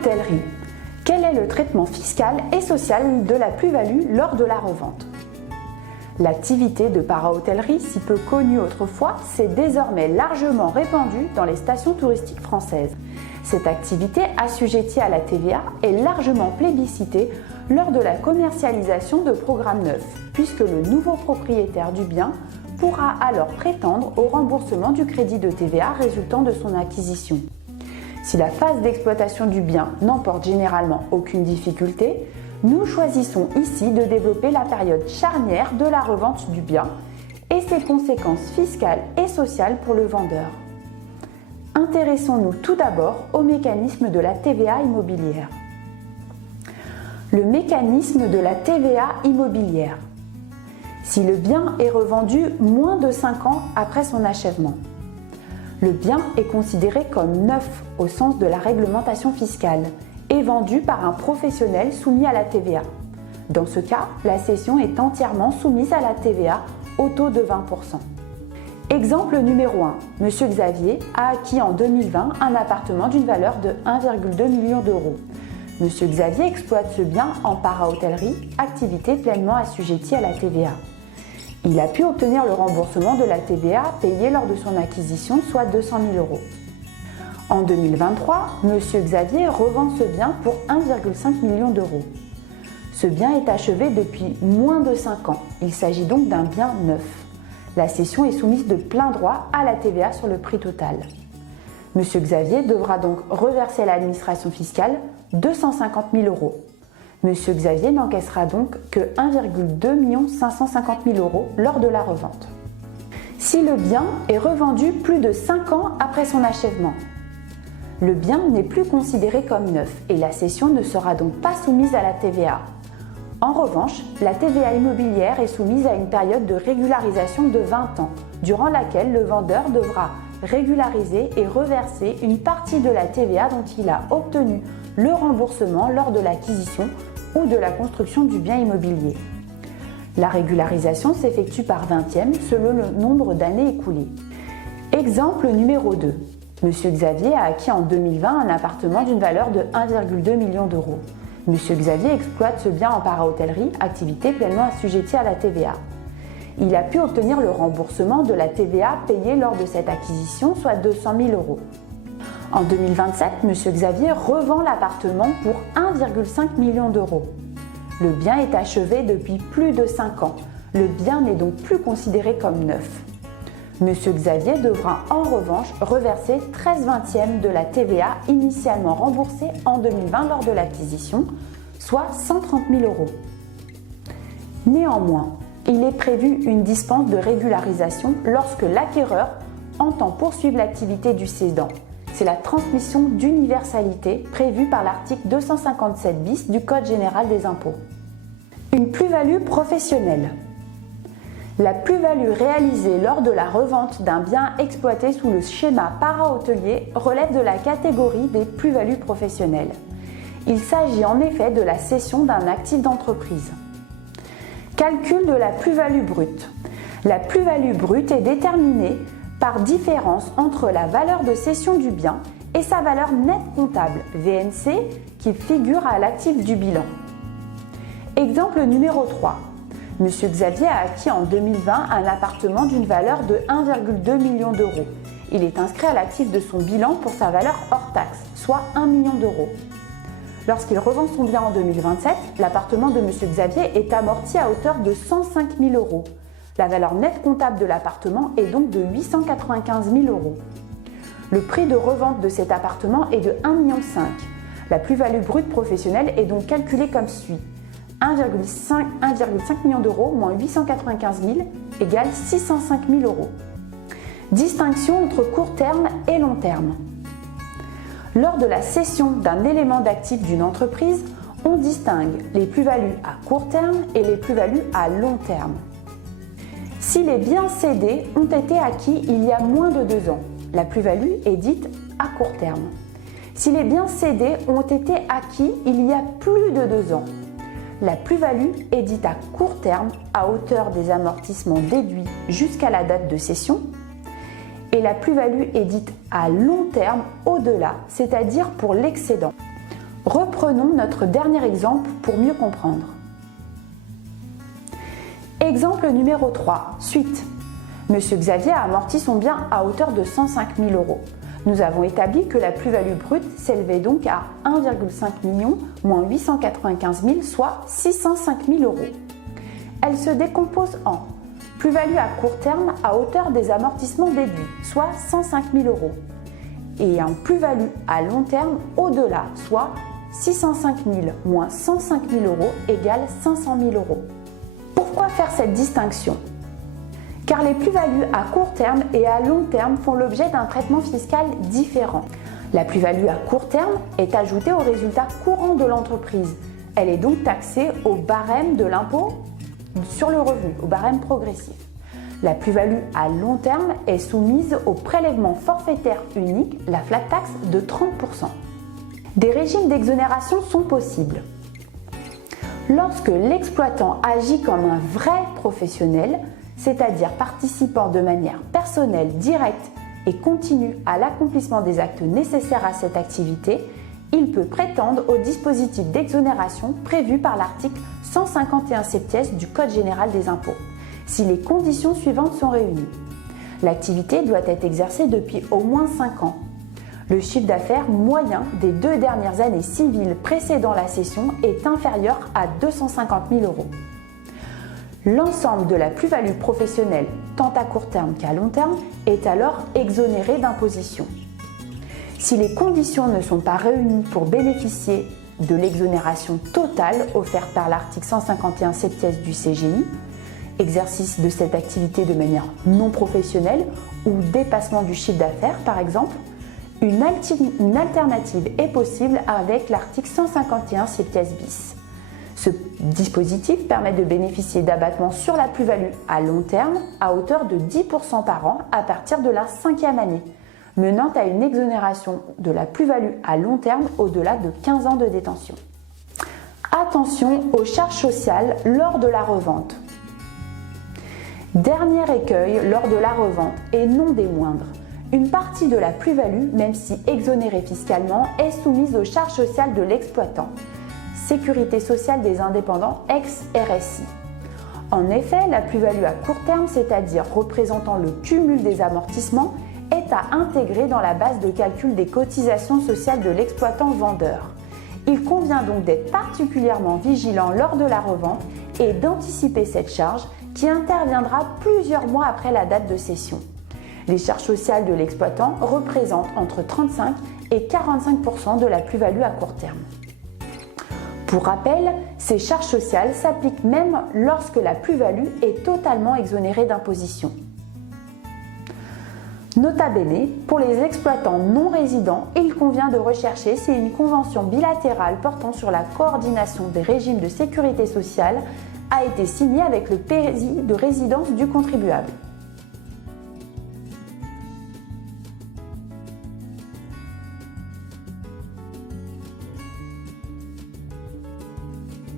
Para-hôtellerie. Quel est le traitement fiscal et social de la plus-value lors de la revente? L'activité de para-hôtellerie, si peu connue autrefois, s'est désormais largement répandue dans les stations touristiques françaises. Cette activité assujettie à la TVA est largement plébiscitée lors de la commercialisation de programmes neufs, puisque le nouveau propriétaire du bien pourra alors prétendre au remboursement du crédit de TVA résultant de son acquisition. Si la phase d'exploitation du bien n'emporte généralement aucune difficulté, nous choisissons ici de développer la période charnière de la revente du bien et ses conséquences fiscales et sociales pour le vendeur. Intéressons-nous tout d'abord au mécanisme de la TVA immobilière. Le mécanisme de la TVA immobilière. Si le bien est revendu moins de 5 ans après son achèvement, le bien est considéré comme neuf au sens de la réglementation fiscale et vendu par un professionnel soumis à la TVA. Dans ce cas, la cession est entièrement soumise à la TVA au taux de 20%. Exemple numéro 1. Monsieur Xavier a acquis en 2020 un appartement d'une valeur de 1,2 million d'euros. Monsieur Xavier exploite ce bien en para-hôtellerie, activité pleinement assujettie à la TVA. Il a pu obtenir le remboursement de la TVA payée lors de son acquisition, soit 200 000 euros. En 2023, Monsieur Xavier revend ce bien pour 1,5 million d'euros. Ce bien est achevé depuis moins de 5 ans. Il s'agit donc d'un bien neuf. La cession est soumise de plein droit à la TVA sur le prix total. Monsieur Xavier devra donc reverser à l'administration fiscale 250 000 euros. Monsieur Xavier n'encaissera donc que 1,2 550 000 euros lors de la revente. Si le bien est revendu plus de 5 ans après son achèvement, le bien n'est plus considéré comme neuf et la cession ne sera donc pas soumise à la TVA. En revanche, la TVA immobilière est soumise à une période de régularisation de 20 ans, durant laquelle le vendeur devra régulariser et reverser une partie de la TVA dont il a obtenu le remboursement lors de l'acquisition ou de la construction du bien immobilier. La régularisation s'effectue par 20e selon le nombre d'années écoulées. Exemple numéro 2. Monsieur Xavier a acquis en 2020 un appartement d'une valeur de 1,2 million d'euros. Monsieur Xavier exploite ce bien en para-hôtellerie, activité pleinement assujettie à la TVA. Il a pu obtenir le remboursement de la TVA payée lors de cette acquisition, soit 200 000 euros. En 2027, Monsieur Xavier revend l'appartement pour 1,5 million d'euros. Le bien est achevé depuis plus de 5 ans. Le bien n'est donc plus considéré comme neuf. Monsieur Xavier devra en revanche reverser 13/20 de la TVA initialement remboursée en 2020 lors de l'acquisition, soit 130 000 euros. Néanmoins, il est prévu une dispense de régularisation lorsque l'acquéreur entend poursuivre l'activité du cédant. C'est la transmission d'universalité prévue par l'article 257 bis du Code général des impôts. Une plus-value professionnelle. La plus-value réalisée lors de la revente d'un bien exploité sous le schéma para-hôtelier relève de la catégorie des plus-values professionnelles. Il s'agit en effet de la cession d'un actif d'entreprise. Calcul de la plus-value brute. La plus-value brute est déterminée par différence entre la valeur de cession du bien et sa valeur nette comptable, VNC, qui figure à l'actif du bilan. Exemple numéro 3. Monsieur Xavier a acquis en 2020 un appartement d'une valeur de 1,2 million d'euros. Il est inscrit à l'actif de son bilan pour sa valeur hors taxe, soit 1 million d'euros. Lorsqu'il revend son bien en 2027, l'appartement de Monsieur Xavier est amorti à hauteur de 105 000 euros. La valeur nette comptable de l'appartement est donc de 895 000 euros. Le prix de revente de cet appartement est de 1,5 million. La plus-value brute professionnelle est donc calculée comme suit. 1,5 million d'euros moins 895 000 égale 605 000 euros. Distinction entre court terme et long terme. Lors de la cession d'un élément d'actif d'une entreprise, on distingue les plus-values à court terme et les plus-values à long terme. Si les biens cédés ont été acquis il y a moins de 2 ans, la plus-value est dite à court terme. Si les biens cédés ont été acquis il y a plus de 2 ans, la plus-value est dite à court terme à hauteur des amortissements déduits jusqu'à la date de cession et la plus-value est dite à long terme au-delà, c'est-à-dire pour l'excédent. Reprenons notre dernier exemple pour mieux comprendre. Exemple numéro 3, suite. Monsieur Xavier a amorti son bien à hauteur de 105 000 €. Nous avons établi que la plus-value brute s'élevait donc à 1,5 million moins 895 000, soit 605 000 €. Elle se décompose en plus-value à court terme à hauteur des amortissements déduits, soit 105 000 €, et en plus-value à long terme au-delà, soit 605 000 moins 105 000 € égale 500 000 €. Pourquoi faire cette distinction ? Car les plus-values à court terme et à long terme font l'objet d'un traitement fiscal différent. La plus-value à court terme est ajoutée au résultat courant de l'entreprise. Elle est donc taxée au barème de l'impôt sur le revenu, au barème progressif. La plus-value à long terme est soumise au prélèvement forfaitaire unique, la flat tax, de 30%. Des régimes d'exonération sont possibles. Lorsque l'exploitant agit comme un vrai professionnel, c'est-à-dire participant de manière personnelle, directe et continue à l'accomplissement des actes nécessaires à cette activité, il peut prétendre au dispositif d'exonération prévu par l'article 151 septies du Code général des impôts, si les conditions suivantes sont réunies. L'activité doit être exercée depuis au moins 5 ans. Le chiffre d'affaires moyen des 2 dernières années civiles précédant la cession est inférieur à 250 000 €. L'ensemble de la plus-value professionnelle, tant à court terme qu'à long terme, est alors exonéré d'imposition. Si les conditions ne sont pas réunies pour bénéficier de l'exonération totale offerte par l'article 151 septies du CGI, exercice de cette activité de manière non professionnelle ou dépassement du chiffre d'affaires par exemple, une alternative est possible avec l'article 151 septies bis. Ce dispositif permet de bénéficier d'abattements sur la plus-value à long terme à hauteur de 10% par an à partir de la 5e année, menant à une exonération de la plus-value à long terme au-delà de 15 ans de détention. Attention aux charges sociales lors de la revente. Dernier écueil lors de la revente, et non des moindres, une partie de la plus-value, même si exonérée fiscalement, est soumise aux charges sociales de l'exploitant. Sécurité sociale des indépendants ex-RSI. En effet, la plus-value à court terme, c'est-à-dire représentant le cumul des amortissements, est à intégrer dans la base de calcul des cotisations sociales de l'exploitant vendeur. Il convient donc d'être particulièrement vigilant lors de la revente et d'anticiper cette charge qui interviendra plusieurs mois après la date de cession. Les charges sociales de l'exploitant représentent entre 35 et 45% de la plus-value à court terme. Pour rappel, ces charges sociales s'appliquent même lorsque la plus-value est totalement exonérée d'imposition. Nota bene, pour les exploitants non résidents, il convient de rechercher si une convention bilatérale portant sur la coordination des régimes de sécurité sociale a été signée avec le pays de résidence du contribuable.